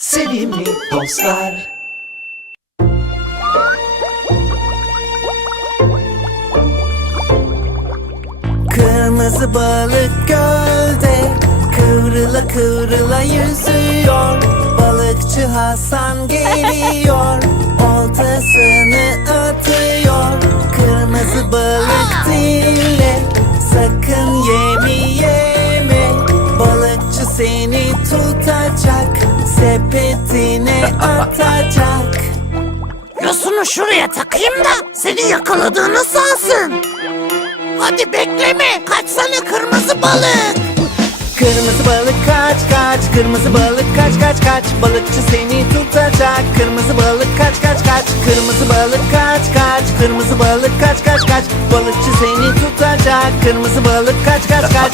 Sevimli dostlar. Kırmızı balık gölde Kıvrıla kıvrıla yüzüyor. Balıkçı Hasan geliyor Oltasını atıyor. Kırmızı balık dinle Sakın yemi yeme Balıkçı seni tutacak Sepetine atacak. Yosunu şuraya takayım da seni yakaladığını sansın. Hadi bekleme, kaçsana kırmızı balık. Kırmızı balık kaç kaç Kırmızı balık kaç kaç kaç. Balıkçı seni tutacak. Kırmızı balık kaç kaç kaç. Kırmızı balık kaç kaç Kırmızı balık kaç kaç kaç. Balıkçı seni tutacak. Kırmızı balık kaç kaç kaç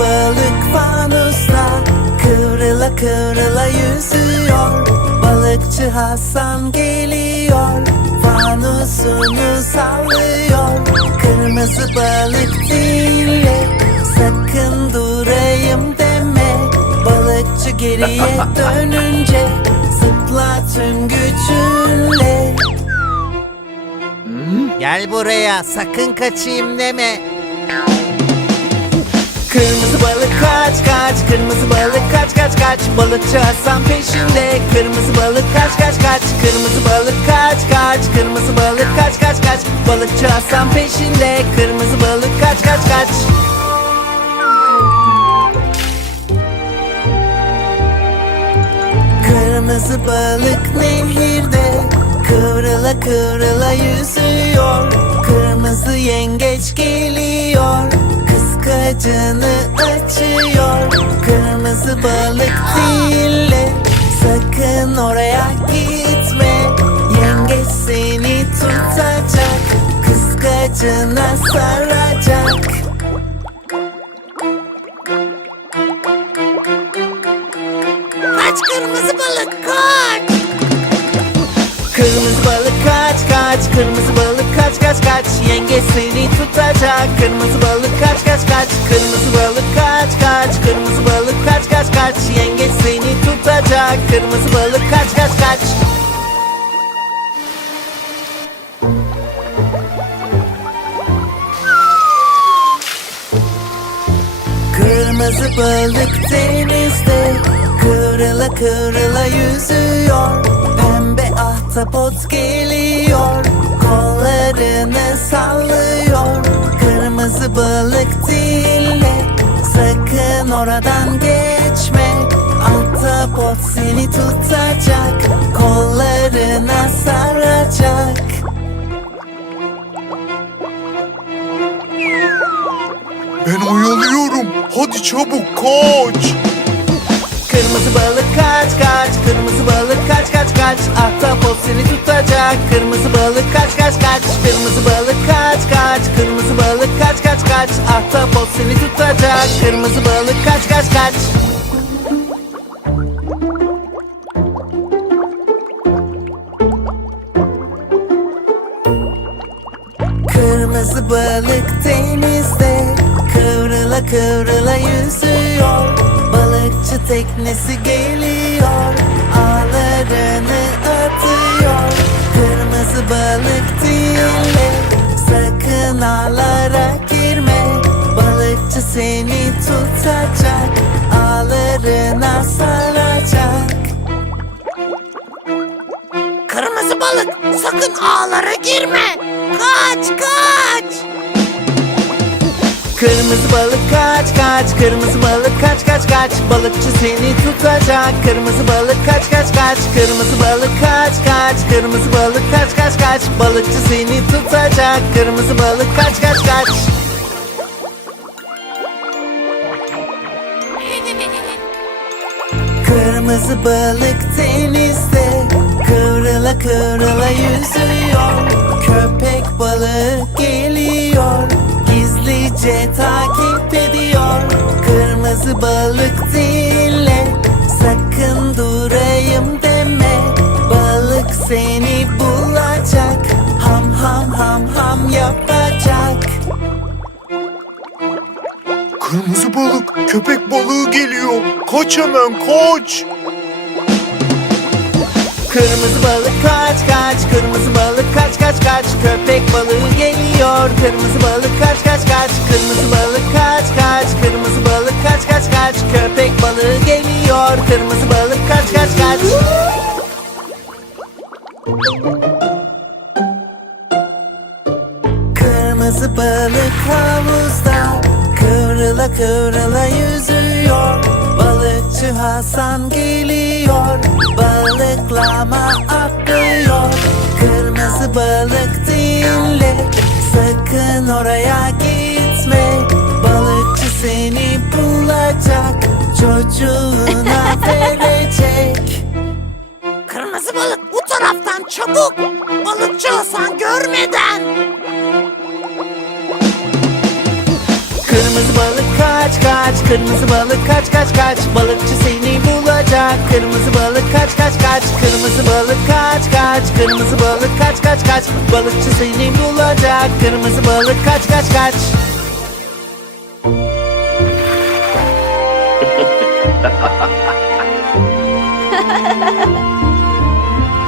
balık fanusta Kıvrıla kıvrıla yüzüyor. Balıkçı Hasan geliyor Fanusunu sallıyor. Kırmızı balık dinle Sakın durayım deme. Balıkçı geriye dönünce Zıpla tüm gücünle. Gel buraya sakın kaçayım deme Kırmızı balık kaç kaç. Kırmızı balık kaç kaç kaç. Balıkçı Hasan peşinde. Kırmızı balık kaç kaç kaç. Kırmızı balık kaç kaç. Kırmızı balık kaç kaç kaç. Balıkçı Hasan peşinde. Kırmızı balık kaç kaç kaç. Kırmızı balık nehirde Kıvrıla kıvrıla yüzüyor. Kırmızı yengeç geliyor Kıskacını açıyor. Kırmızı balık dinle Sakın oraya gitme. Yengeç seni tutacak Kıskacına saracak. Kaç kırmızı balık, kaç. Kırmızı balık kaç kaç. Kırmızı balık kaç kaç seni tutacak. Kırmızı balık kaç kaç kaç Kırmızı balık kaç kaç Kırmızı balık kaç kaç kaç Yengeç seni tutacak. Kırmızı balık kaç kaç kaç. Kırmızı balık denizde Kıvrıla kıvrıla yüzüyor. Pembe ahtapot geliyor oradan geçme Ahtapot seni tutacak Kollarına saracak Ben oyalıyorum. Hadi çabuk kaç. Kırmızı balık kaç kaç Kırmızı balık kaç kaç kaç Ahtapot seni tutacak Kırmızı balık kaç kaç kaç Kırmızı balık kaç kaç Kırmızı kaç kaç Ahtapot seni tutacak. Kırmızı balık kaç kaç kaç. Kırmızı balık denizde Kıvrıla kıvrıla yüzüyor. Balıkçı teknesi geliyor Ağlarını atıyor. Kırmızı balık dinle Sakın ağlara girme Balıkçı seni tutacak Ağlarına saracak Kırmızı balık, sakın ağlara girme. Kaç, kaç. Kırmızı balık kaç kaç. Kırmızı balık kaç kaç kaç. Balıkçı seni tutacak. Kırmızı balık kaç kaç kaç. Kırmızı balık kaç kaç. Kırmızı balık kaç kaç kaç. Balıkçı seni tutacak. Kırmızı balık kaç kaç kaç Kırmızı balık denizde Kıvrıla kıvrıla yüzüyor. Köpek balığı geliyor Gizlice takip ediyor. Kırmızı balık dinle köpek balığı geliyor. Kaç hemen kaç. Kırmızı balık kaç kaç. Kırmızı balık kaç kaç kaç. Köpek balığı geliyor. Kırmızı balık kaç kaç kaç. Kırmızı balık kaç kaç. Kırmızı balık kaç kaç kaç. Köpek balığı geliyor. Kırmızı balık kaç kaç kaç Kıvrıla yüzüyor. Balıkçı Hasan geliyor. Balıklama atlıyor. Kırmızı balık dinle. Sakın oraya gitme. Balıkçı seni bulacak. Çocuğuna verecek. Kırmızı balık bu taraftan çabuk. Balıkçı Hasan görmeden. Kaç Kırmızı balık kaç kaç kaç. Balıkçı seni bulacak. Kırmızı balık kaç kaç kaç. Kırmızı balık kaç kaç. Kırmızı balık kaç kaç kaç. Balıkçı seni bulacak. Kırmızı balık kaç kaç kaç.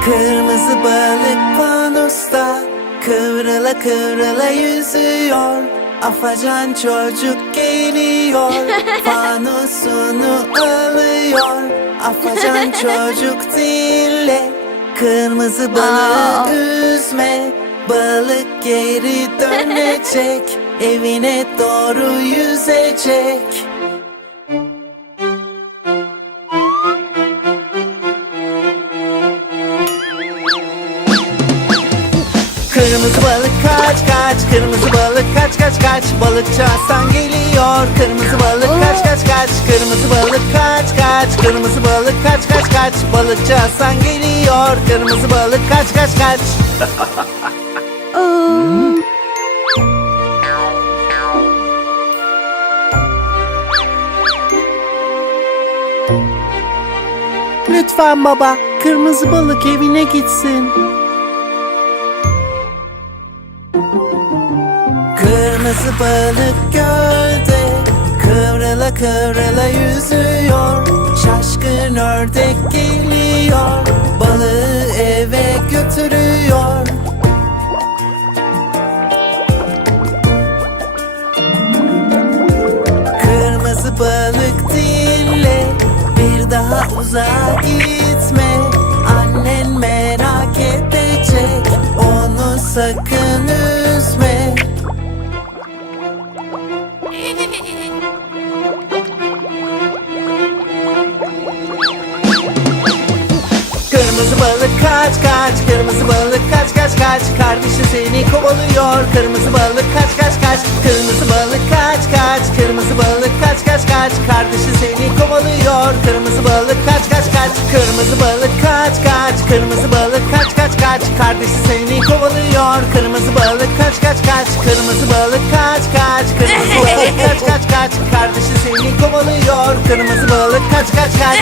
Kırmızı balık panosta Kıvrıla kıvrıla yüzüyor Afacan çocuk geliyor Fanusunu alıyor. Afacan çocuk dinle Kırmızı balığı üzme. Balık geri dönecek Evine doğru yüzecek kaç kaç Balıkçı Hasan geliyor. Kırmızı balık kaç kaç kaç Kırmızı balık kaç kaç Kırmızı balık kaç kaç kaç Balıkçı Hasan geliyor. Kırmızı balık kaç kaç kaç. Lütfen baba Kırmızı balık evine gitsin Kırmızı balık gölde Kıvrıla kıvrıla yüzüyor. Şaşkın ördek geliyor Balığı eve götürüyor. Kırmızı balık dinle Bir daha uzağa gitme. Annen merak edecek Onu sakın üzme balık kaç kaç Kırmızı balık kaç kaç kaç Kardeşi seni kovalıyor Kırmızı balık kaç kaç kaç Kırmızı balık kaç kaç Kırmızı balık kaç kaç kaç Kardeşi seni kovalıyor Kırmızı balık kaç kaç kaç Kırmızı balık kaç kaç Kırmızı balık kaç kaç kaç Kardeşi seni kovalıyor Kırmızı balık kaç kaç kaç Kırmızı balık kaç kaç Kırmızı balık kaç kaç kaç Kardeşi seni kovalıyor Kırmızı balık kaç kaç kaç